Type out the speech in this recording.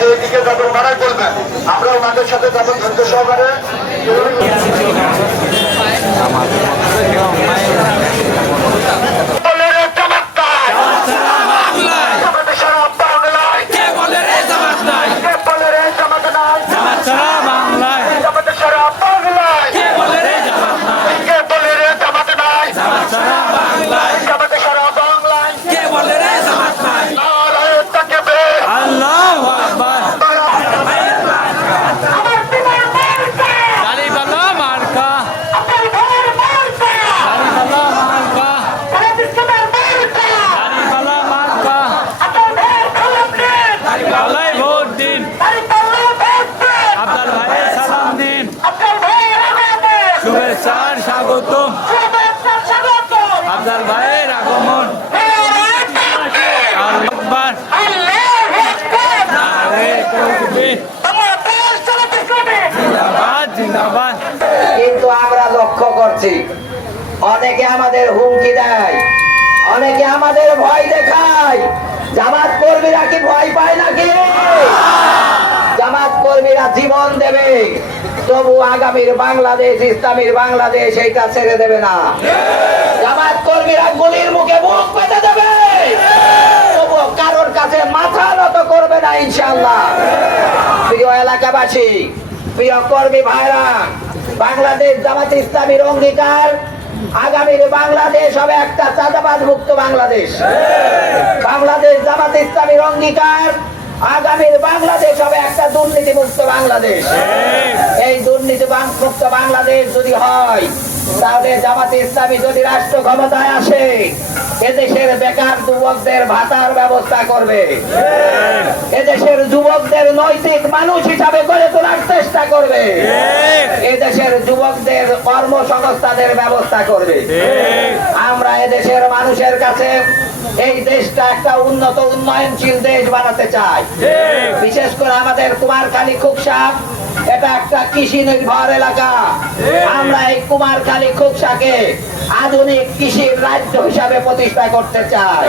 যে দিকে যাবে ওনারাই বলবেন। আমরা ওনাদের সাথে যাব শুভেচ্ছার স্বাগত। আফজাল ভাইয়ের আগমন। কিন্তু আমরা লক্ষ্য করছি, অনেকে আমাদের হুমকি দেয়, অনেকে আমাদের ভয় দেখায়। জামাত কর্মীরা কি ভয় পায় নাকি? জামাত কর্মীরা জীবন দেবে। তবু আগামীর বাংলাদেশ, ইসলামীর বাংলাদেশ এইটা ছেড়ে দেবে না। জামাত কর্মীরা গুলির মুখে মুখ পেতে দেবে। তবু কারোর কাছে মাথা নত করবে না ইনশাল্লাহ প্রিয় এলাকাবাসী, প্রিয় কর্মী ভাইরা, বাংলাদেশ জামাত ইসলামীর অঙ্গীকার, আগামীর বাংলাদেশ হবে একটা চাঁদাবাদ মুক্ত বাংলাদেশ। বাংলাদেশ জামাত ইসলামীর অঙ্গীকার আগামীর বাংলাদেশ হবে একটা দুর্নীতি মুক্ত বাংলাদেশ এই দুর্নীতি মুক্ত বাংলাদেশ যদি হয় তাহলে জামাতে ইসলামী যদি রাষ্ট্র ক্ষমতায় আসে এদেশের বেকার যুবকদের ভাতার ব্যবস্থা করবে। এদেশের যুবকদের নৈতিক মানুষ হিসাবে গড়ে তোলার চেষ্টা করবে। এদেশের যুবকদের কর্মসংস্থানের ব্যবস্থা করবে। আমরা এদেশের মানুষের কাছে এই দেশটা একটা উন্নত উন্নয়নশীল দেশ বানাতে চাই বিশেষ করে আমাদের কুমারখালী খুবসা এটা একটা কৃষি নির্ভর এলাকা। আমরা এই কুমারখালী খুবসাকে আধুনিক কৃষির রাজ্য হিসাবে প্রতিষ্ঠা করতে চাই।